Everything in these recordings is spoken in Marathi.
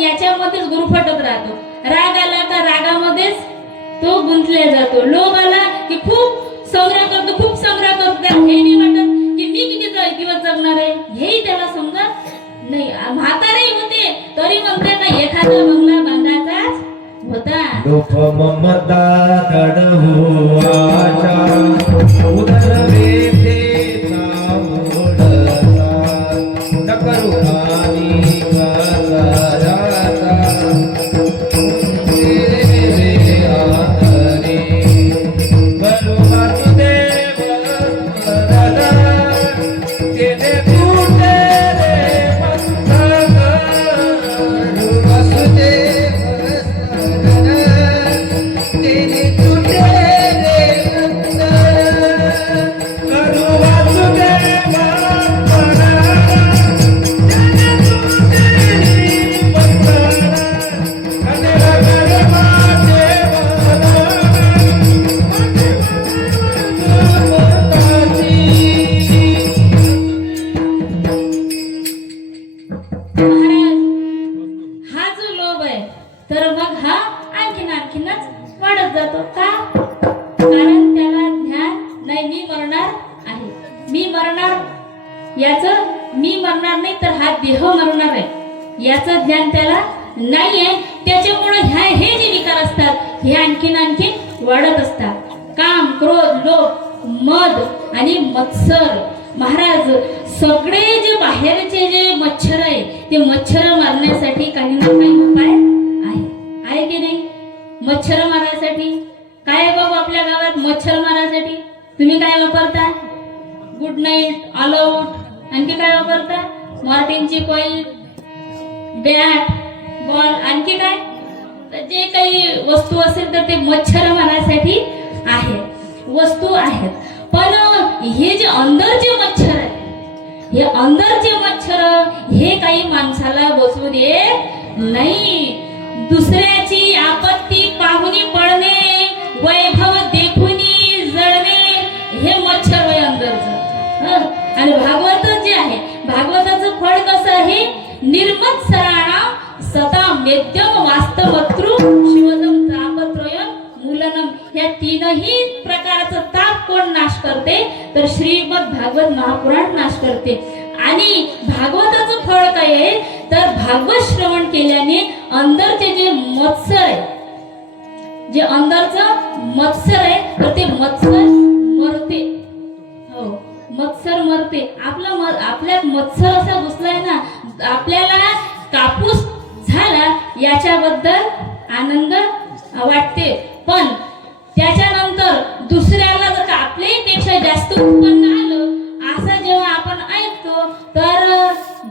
याच्यामध्येच गुरफटत राहतो. राग आला का रागामध्येच तो गुंतल्या जातो. लोभ आला की खूप संग्रह करतो, खूप संग्रह करतो. हे नाही वाटत की मी किती दिवस जगणार आहे, हेही त्याला समजत नाही. म्हातारे होते तरी म्हणते का एखादा बंगला बांधायचाच होता. लोभ ममता दडवू आशा उदर वेदेचा ओढता न करू हानी कराचा तेरे आदरे करू वासुदेव स्मरण तेने तुटे रे पंथ करू वासुदेव तेने तुटे रे करू वासुदेव हा जो लोभ आहे तर मग हा आणखीनच वाढत जातो. का? कारण त्याला ज्ञान नाही मी मरणार आहे, मी मरणार, मी मरणार नाही तर हा देह मरणार आहे याचं ज्ञान त्याला नाहीये. त्याच्यामुळे हे जे विकार असतात हे आणखीन वाढत असतात. काम, क्रोध, लोभ, मद आणि मत्सर. महाराज सगळे जे बाहेरचे जे मच्छर आहे ते मच्छर मारण्यासाठी काही ना काही उपाय आहे की नाही? मच्छर मारण्यासाठी काय आहे बाबू आपल्या गावात? मच्छर मारण्यासाठी तुम्ही काय वापरता? गुड नाईट, ऑल आउट, आणखी काय वापरता? मॉर्टिनची कॉईल, बॅट, बॉल, आणखी काय? तर जे काही वस्तू असेल तर ते मच्छर मारण्यासाठी आहे, वस्तू आहेत. पण हे जे अंदरचे मच्छर आहे, हे अंदरचे मच्छर हे काही माणसाला बसू देत नाही. दुसऱ्याची आपत्ती पाहुनी पडणे, वैभव देखुनी जळणे, हे मच्छर वय अंदरचं. आणि भागवत जे आहे, भागवताचं फळ कसं आहे? निर्मत्सराणां सतां वेद्यं वास्तवतृ शिवदं तापत्रयं मूलनम. या तीनही प्रकारचं ताप कोण नाश करते? तर श्रीमद भागवत महापुराण नाश करते. आणि भागवताचं फळ काय आहे? तर भागवत श्रवण केल्याने अंदरचे जे मत्सर आहे, जे अंदरचं मत्सर आहे तर ते मत्सर मरते. हो, मत्सर मरते. आपल्यात मत्सर असा घुसलाय ना, आपल्याला कापूस झाला याच्याबद्दल आनंद वाटते. पण त्याच्यानंतर दुसऱ्याला जर आपल्यापेक्षा जास्त उत्पन्न आलं असं जेव्हा आपण ऐकतो तर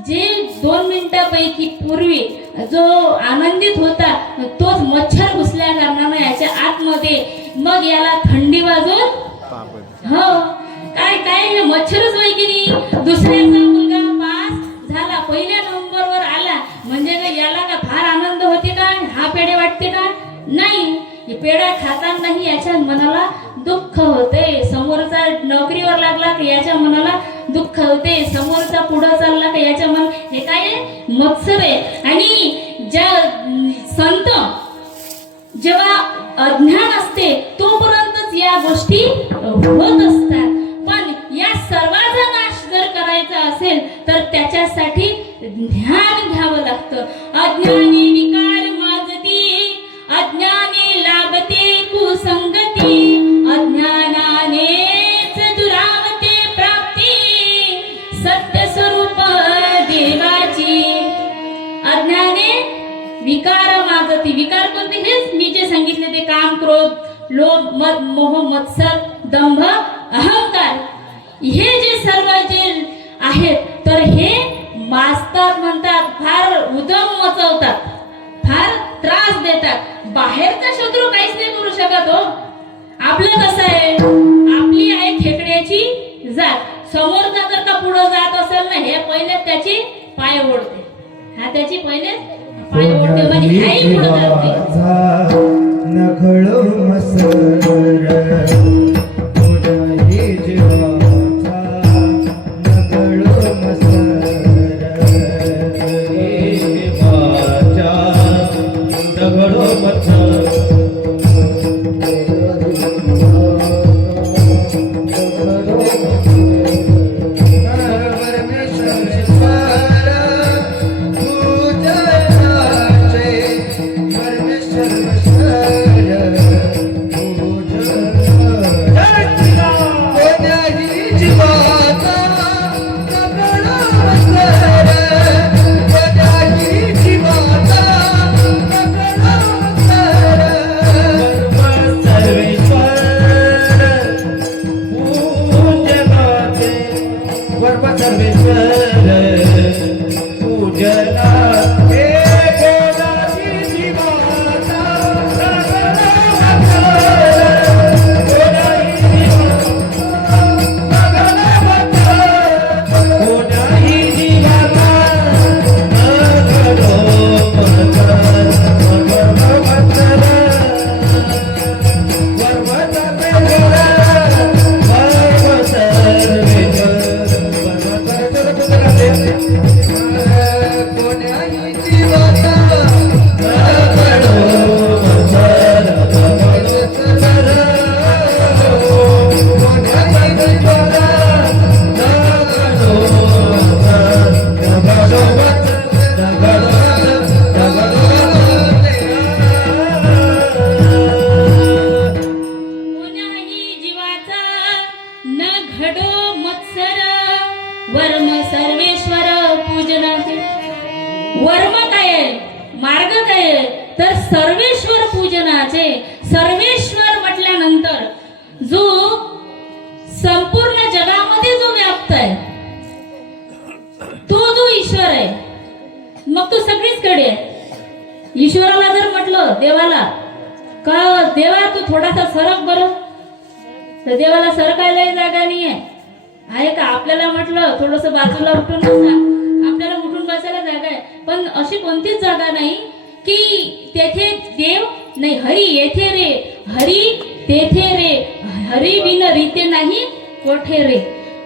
जे 2 मिनिटापैकी पूर्वी जो आनंदित होता तोच मच्छर घुसल्या कारणाने याच्या आतमध्ये मग याला थंडी वाजून हो काय मच्छरच होय की नाही. दुसऱ्याचा मुलगा पास झाला, पहिल्या नंबरवर आला म्हणजे याला का फार आनंद होते का? हा पेढे वाटते का? नाही. पेढा खातानाही याच्या मनाला दुःख होते. समोरचा नोकरीवर लागला की याच्या मनाला दुःख होते. समोरचा पुढे चालला की याच्या मन हे काय मत्सर आहे. आणि ज्या संत जेव्हा अज्ञान असते तोपर्यंतच या गोष्टी होत असतात. पण या सर्वांचा नाश जर करायचा असेल तर त्याच्यासाठी ध्यान घ्यावं लागतं. अज्ञानी विकार माजती, अज्ञानी लाभते कुसंगती, अज्ञानानेच दुरावते प्राप्ती, सत्य स्वरूप देवाची. अज्ञाने विकार माजती. विकार कोणते? हेच मी जे सांगितले ते काम, क्रोध, लोभ, मद, मोह, मत्सर, दंभ, अहंकार. हे जे सर्व जे आहेत तर हे माजतात, म्हणतात, फार उदम मचवतात, फार त्रास देतात. बाहेरचा शत्रू काहीच नाही करू शकत. हो, आपलं कसं आहे? आपली आहे खेकड्याची जात. समोरचा जर का पुढे जात असेल ना, हे पहिले त्याची पाय ओढते. हा त्याची पहिले पाय ओढते म्हणजे ह्याही पुढे जाते. नखळो मसर नखळो मसर मार्ग काय आहे तर सर्वेश्वर पूजनाचे. सर्वेश्वर म्हटल्यानंतर जो संपूर्ण जगामध्ये जो व्याप्त आहे तो जो ईश्वर आहे, मग तो सगळीचकडे आहे. ईश्वराला जर म्हटलं देवाला का देवा तू थोडासा सरक बरं, तर देवाला सरकायलाही जागा नाही आहे का? आपल्याला म्हटलं थोडस बाजूला उठून बसा, आपल्याला उठून बसायला जागा आहे, पण अशी कोणतीच जागा नाही की तेथे देव नाही. हरी येथे रे, हरी तेथे रे, हरी बिन रीते नाही कोठे रे.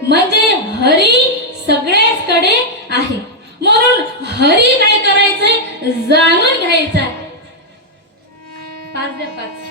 म्हणजे हरी सगळ्याचकडे आहे. म्हणून हरी काय करायचंय जाणून घ्यायचंय. 5 द्या 5.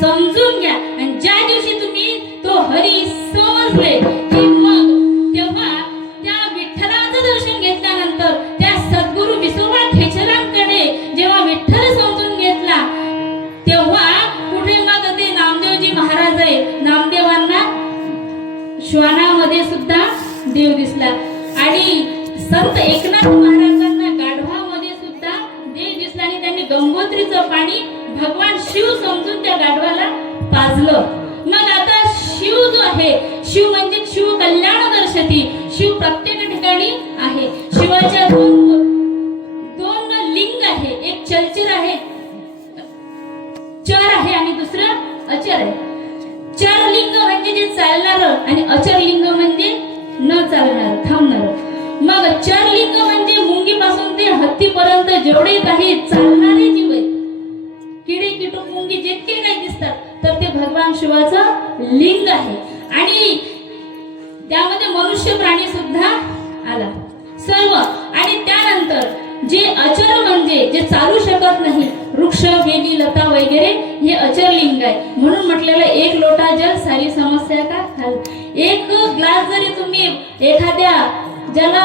समजून घ्या. आणि ज्या दिवशी तुम्ही तो हरी समजले की मग तेव्हा त्या विठ्ठलाचं दर्शन घेतल्यानंतर त्या सद्गुरु विसोबा खेचरांकडे जेव्हा विठ्ठल समजून घेतला तेव्हा कुठे मग ते नामदेवजी महाराज आहे, नामदेवांना श्वानामध्ये सुद्धा देव दिसला आणि संत एकनाथ महाराजांना गाढवामध्ये सुद्धा देव दिसला आणि त्यांनी गंगोत्रीचं पाणी भगवान शिव समजून त्या गाढवाला पाजलं. मग आता शिव जो आहे, शिव म्हणजे शिव कल्याण दर्शती, शिव प्रत्येक ठिकाणी आहे. शिवाच्या दोन दोन लिंग आहे, एक चलचिर आहे, चर आहे आणि दुसरं अचर आहे. चर लिंग म्हणजे जे चालणार आणि अचर लिंग म्हणजे न चालणार, थांबणार. मग चर लिंग म्हणजे मुंगीपासून ते हत्तीपर्यंत जेवढे काही चालणारे जीव आहेत, किडे कीटक मुंगी जितके काही दिसतात, तर ते भगवान शिवाचं लिंग आहे. आणि त्यामध्ये मनुष्य प्राणी सुद्धा आला सर्व. आणि त्यानंतर जे अचर म्हणजे जे चालू शकत नाही, वृक्ष वेली लता वगैरे, हे अचर लिंग आहे. म्हणून म्हटलेलं एक लोटा जल सारी समस्या का हल. एक ग्लास जरी तुम्ही एखाद्या ज्याला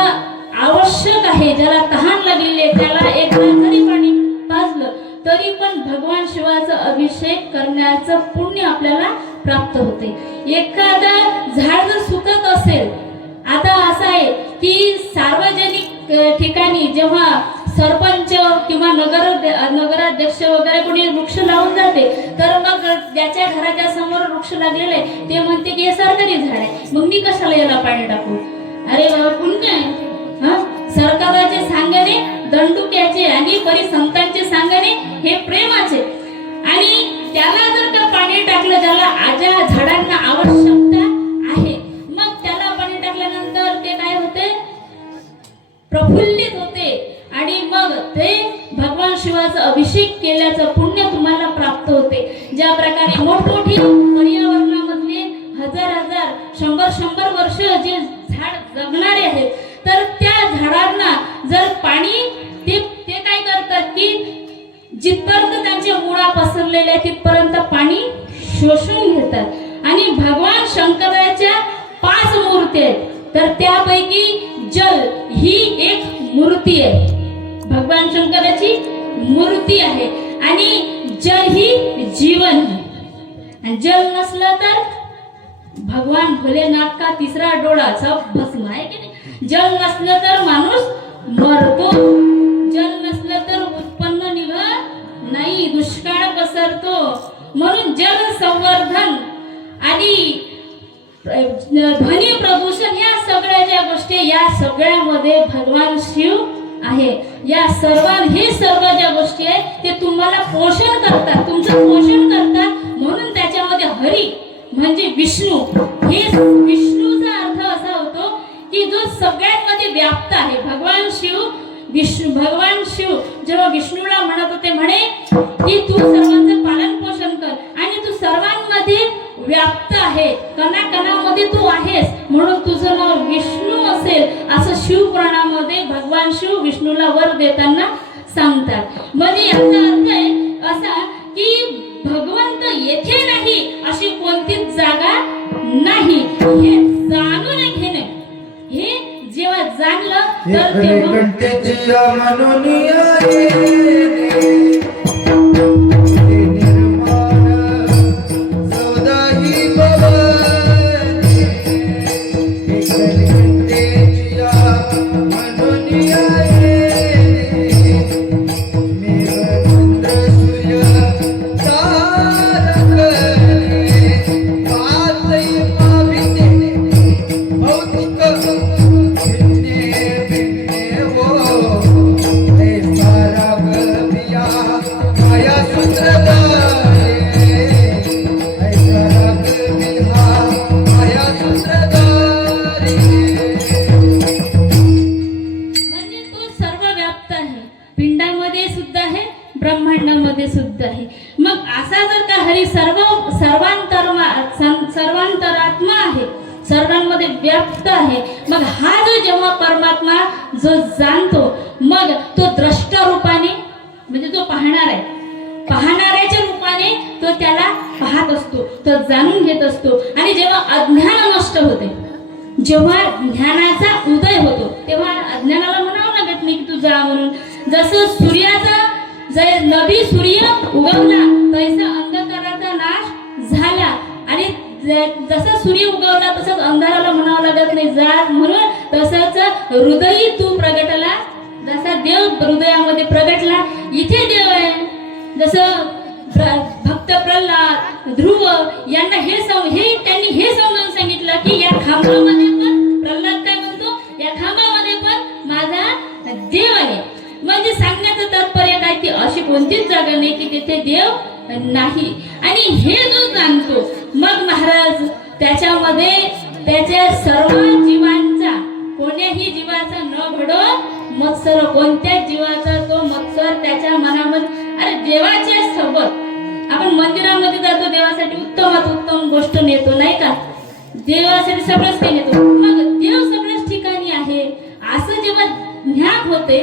आवश्यक आहे, ज्याला तहान लागलेली आहे, त्याला एक ग्लास जरी पाणी पाजलं तरी पण भगवान शिवाचा अभिषेक करण्याचं पुण्य आपल्याला प्राप्त होते. एखादं झाड जर सुकत असेल, आता असं आहे की सार्वजनिक ठिकाणी जेव्हा सरपंच किंवा नगराध्यक्ष वगैरे कोणी वृक्ष लावून जाते, तर मग ज्याच्या घराच्या समोर वृक्ष लागलेले आहे ते म्हणते की हे सरकारी झाड आहे, मग मी कशाला याला पाणी टाकू. अरे बाबा पुण्य आहे. सरकाराचे सांगणे दंडुक्याचे आणि परिसंतांचे सांगणे हे प्रेमाचे. आणि त्याला जर का पाणी टाकलं, ज्या झाडांना आवश्यकता आहे, मग त्याला पाणी टाकल्यानंतर ते काय होते, प्रफुल्लित होते. आणि मग ते भगवान शिवाचा अभिषेक केल्याचं पुण्य तुम्हाला प्राप्त होते. ज्या प्रकारे मोठमोठी पर्यावरणामधले हजार शंभर वर्ष जे झाड जगणारे आहेत, तर त्या झाडांना जर पाणी ते काय करतात की जिथपर्यंत त्यांच्या मुळा पसरलेल्या तिथपर्यंत पाणी शोषून घेतात. आणि भगवान शंकराच्या 5 मूर्ती आहेत, तर त्यापैकी जल ही एक मूर्ती आहे, भगवान शंकराची मूर्ती आहे. आणि जल ही जीवन आहे. आणि जल नसलं तर भगवान भोलेनाथ का तिसरा डोळा सब भस्म आहे की नाही. जल नसलं तर माणूस मरतो, जल नसलं तर उत्पन्न निघत नाही, दुष्काळ पसरतो. म्हणून जल संवर्धन आणि ध्वनी प्रदूषण या सगळ्या ज्या गोष्टी, या सगळ्यामध्ये भगवान शिव आहे. या हे सर्व ज्या गोष्टी आहेत ते तुम्हाला पोषण करतात, तुमचं पोषण करतात. म्हणून त्याच्यामध्ये हरी म्हणजे विष्णू, हे विष्णूचा अर्थ असा होतो की जो सगळ्यात मध्ये व्याप्त आहे. भगवान शिव जेव्हा विष्णूला म्हणत होते, म्हणे की तू सर्वांचं पालन पोषण कर आणि तू सर्वांमध्ये व्याप्त आहे, कणाकणामध्ये तू आहेस, म्हणून तुझं नाव विष्णू असेल, असं शिवपुराणामध्ये भगवान शिव विष्णूला वर देताना सांगतात. म्हणजे याचा अर्थ आहे असा की भगवंत येथे नाही अशी कोणतीच जागा नाही. हे जाणून घेणे, हे जेव्हा जाणलं तर तेव्हा ब्रह्मांडामध्ये सुद्धा आहे. मग असा जर का हरी सर्वांतरात्मा आहे, सर्वांमध्ये व्याप्त आहे, मग हा जो जेव्हा परमात्मा जो जाणतो, मग तो द्रष्टा रूपाने म्हणजे जो पाहणार आहे, पाहणाऱ्याच्या रूपाने तो त्याला पाहत असतो, तो जाणून घेत असतो. आणि जेव्हा अज्ञान नष्ट होते, जेव्हा ज्ञानाचा उदय होतो, तेव्हा अज्ञानाला म्हणावं लागत नाही की तू जा म्हणून. जसं सूर्याचा नवी सूर्य उगवला तसा अंधकाराचा नाश झाला. आणि जसा सूर्य उगवला तसंच अंधाराला म्हणावं लागत नाही जा म्हणून. तसंच हृदयी तू प्रगटला, जसा देव हृदयामध्ये प्रगटला, इथे देव आहे. जसं भक्त प्रल्हाद, ध्रुव यांना त्यांनी हे समजून सांगितलं की या खांबामध्ये पण, प्रल्हाद काय म्हणतो, या खांबामध्ये पण माझा कोणतीच जागा नाही की तिथे देव नाही. आणि हे जो जाणतो मग महाराज त्याच्यामध्ये त्याच्या सर्व जीवांचा, कोण्याही जीवाचा न घडो मत्सर, कोणत्याच जीवाचा तो मत्सर त्याच्या मनामध्ये. अरे देवाच्या सोबत आपण मंदिरामध्ये जातो, देवासाठी उत्तमात उत्तम गोष्ट नेतो नाही का, देवासाठी सगळंच काही नेतो. मग देव सगळ्याच ठिकाणी आहे असं जेव्हा ज्ञान होते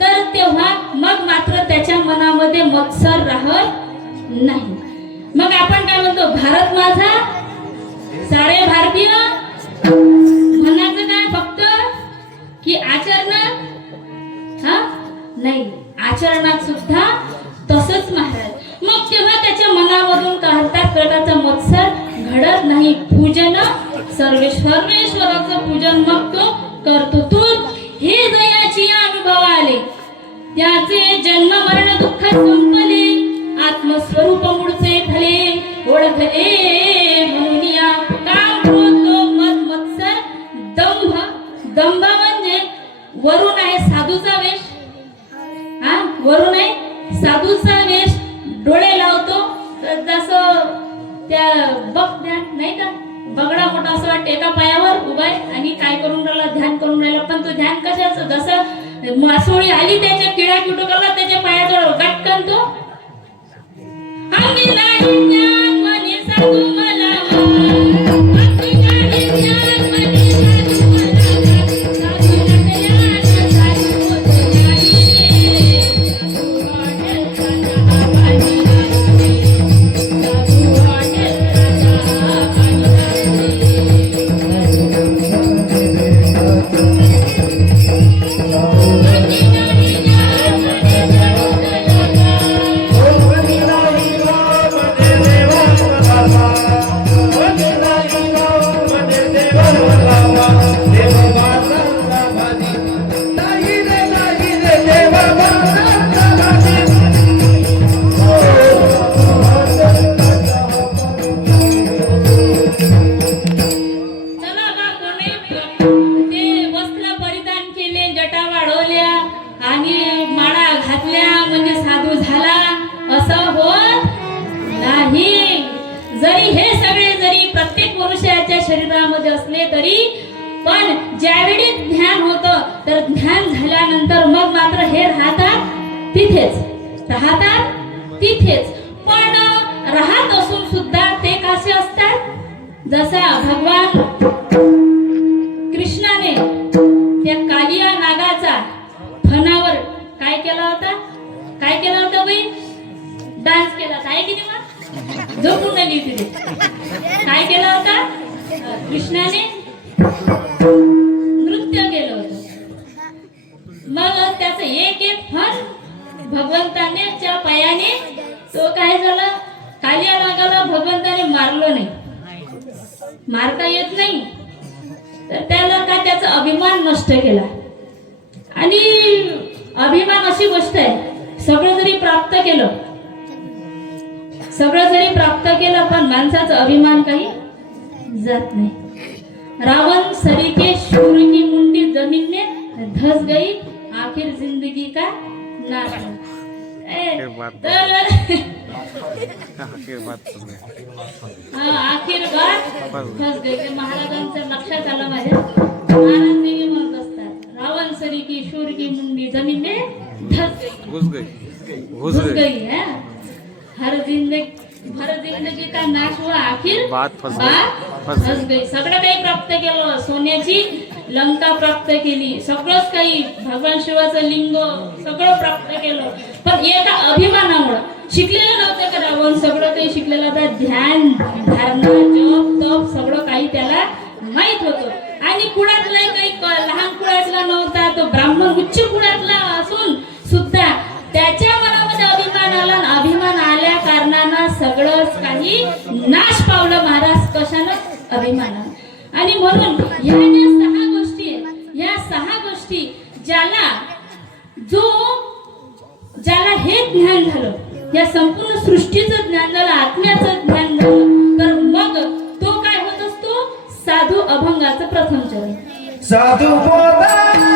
तर तेव्हा मग मात्र त्याच्या मनामध्ये मत्सर राहत नाही. मग आपण काय म्हणतो, भारत माझा सारे भारतीय म्हणायचं काय फक्त की आचरणात नाही, आचरणात सुद्धा तसंच महाराज. मग तेव्हा त्याच्या मनामधून कोणत्या प्रकारचा मत्सर घडत नाही. पूजन सर्वेश्वराचं पूजन मग तो करतो. तू हे जयाची अनुभव आले, त्याचे जन्म मरण दुःख संपले, आत्मस्वरूप मूळचे फले ओळखले म्हणून या काम क्रोध लोभ मद मत्सर दंभ. दंभ म्हणजे वरून आहे साधूचा वेश, वरून आहे साधूचा वेश, डोळे लावतो जसं त्या बघ ध्यान नाही का, बगडा मोठा असं वाटतं एका पायावर उभा आहे आणि काय करून राहिला, ध्यान करून राहिला. पण तो ध्यान कशाचं, जसं मासोळी आली त्याच्या किडा किटोकाला त्याच्या पायाजवळ गटकन तो अंगी नाही ज्ञान मने साधू मला अंगी नाही ज्ञान मने साधू मला साधू नटल्या साधू होत नाही साधू वाटेल राजा पाणी साधू वाटेल राजा पाणी. शरीरामध्ये असले तरी पण ज्यावेळी ध्यान होतं तर ध्यान झाल्यानंतर मग मात्र हे राहतात तिथेच. पण राहत असून सुद्धा ते कसे असतात, जसा भगवान कृष्णाने त्या कालिया नागाचा फणावर काय केला होता बाई, डान्स केला काय की नाही, झोपून नाही तिथे काय केला होता कृष्णाने, नृत्य केलं होतं. मग त्याचं एक फण भगवंताने च्या पायाने तो काय झाला, कालिया नागाला भगवंताने मारलं नाही, मारता येत नाही, तर त्याला काय त्याचा अभिमान नष्ट केला. आणि अभिमान अशी गोष्ट आहे, सगळं जरी प्राप्त केलं पण माणसाचा अभिमान काही जात नाही. रावण सरीके शूर की मुंडी जमीन में धस गई, आखिर जिंदगी का नाश. आखिर बात फस गई. महाराजांचं लक्षात आलं माझ्या. महाराज नेहमी म्हणत असतात, रावण सरीके शूर की मुंडी जमीन में धस घुस गई है, हर जिंदगी का नाश हुआ, आखिर बात फस गई. सगळं काही प्राप्त केलं, सोन्याची लंका प्राप्त केली, सगळंच काही भगवान शिवाचं लिंग सगळं प्राप्त केलं, पण एका अभिमानामुळे शिकलेलं नव्हतं का रावण, सगळं काही शिकलेलं होतं, ध्यान धारणा जप तप सगळं काही त्याला माहित होतं. आणि कुळातला काही लहान कुळातला नव्हता, तो ब्राह्मण उच्च कुळातला असून सुद्धा त्याच्या मनामध्ये अभिमान आला. अभिमान आल्या कारणानं सगळंच काही नाश पावलं महाराज, कशानं, अभिमानानं. आणि म्हणून ह्या सहा गोष्टी ज्याला हे ज्ञान झालं, या संपूर्ण सृष्टीचं ज्ञान झालं, आत्म्याचं ज्ञान झालं, तर मग तो काय होत असतो, साधू अभंगाचं प्रथम चरण. साधू बोधा